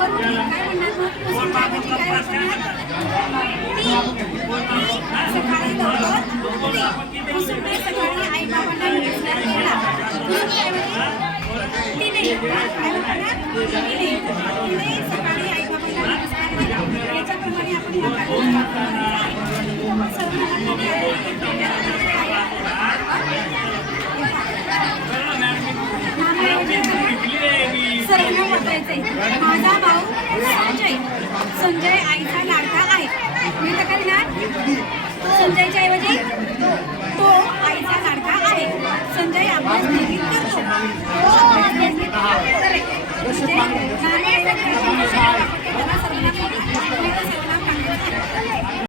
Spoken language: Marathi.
बरोबर उठली काय म्हणणार मग संध्याकाळची काय म्हणणार सकाळी लवकर उठली कुसुमने सकाळी आई बाबांना नमस्कार केला तिने काय म्हणणार तिने सकाळी आई बाबांना नमस्कार केला याच्याप्रमाणे आपण सर्वांना वाचायचंय माझा भाऊ संजय आईचा लाडका आहे मी तर करणार संजयच्या ऐवजी तो आईचा लाडका आहे संजय अभ्यास नेहमीच करतो तो अभ्यास नेहमीच करतो